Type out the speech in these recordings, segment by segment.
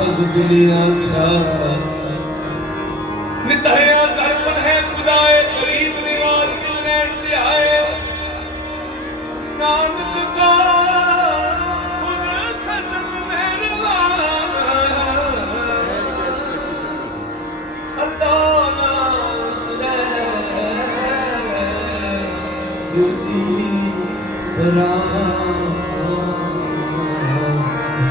ਸਭ ਦੁਨੀਆ ਛਾਇਆ ਨਿਤਰਿਆ ਦਰਪਨ ਹੈ ਖੁਦਾਏ, ਗਰੀਬ ਨਿਵਾਜ ਦਿਲ ਨੈਣ ਤੇ ਆਏ। ਨਾਨਕ ਕਾ ਖੁਦ ਖਸਮ ਮਿਹਰਵਾਨ ਅੱਲਾ ਨਾ ਸੁਨੇ ਯੂਤੀ ਬਰਾ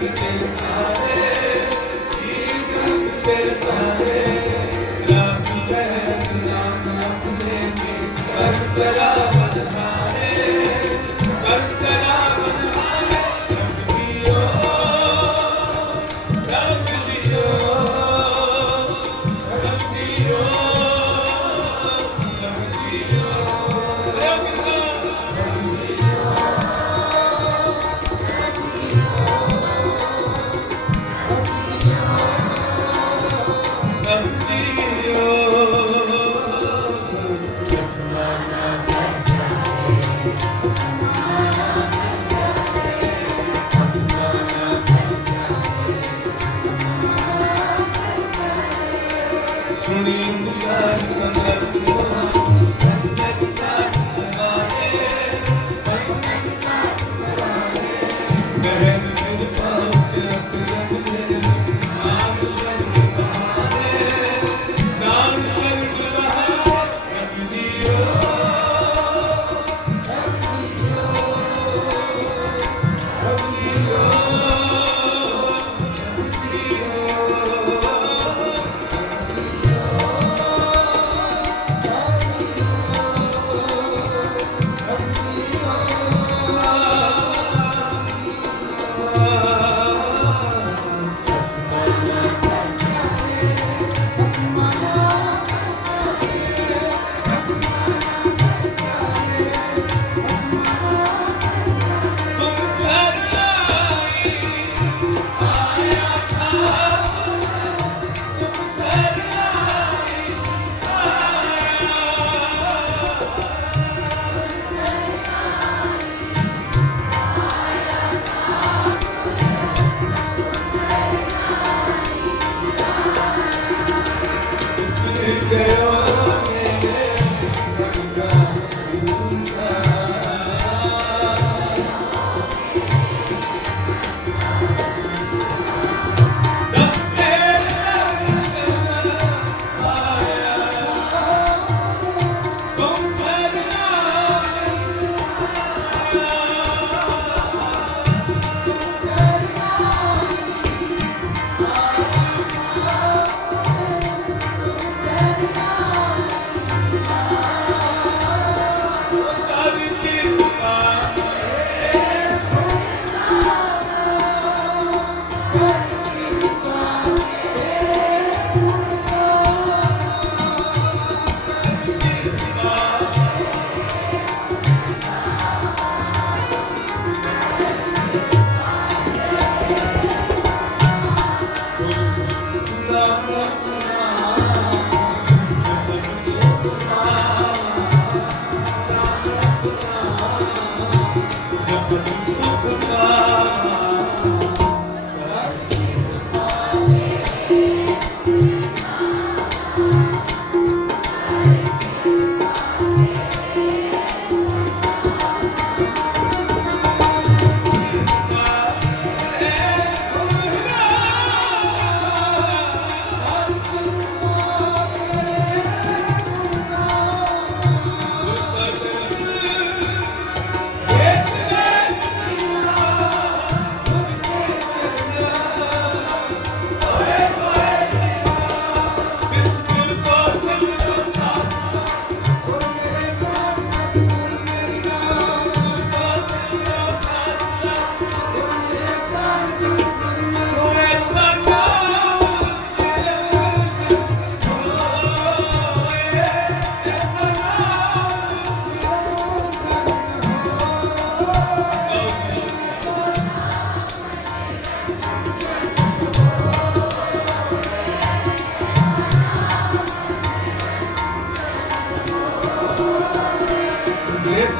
ਜੰਗ ਤੇ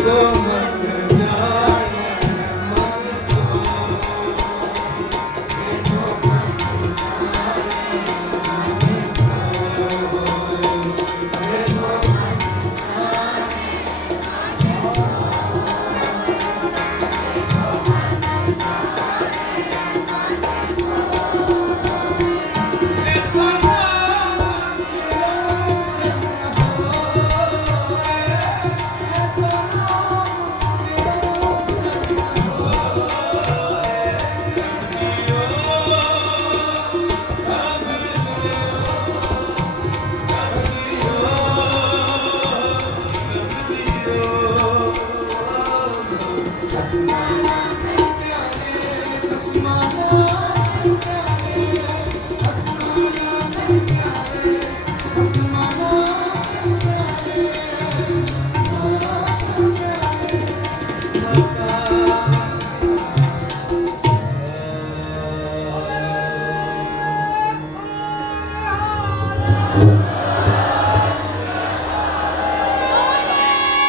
go. Just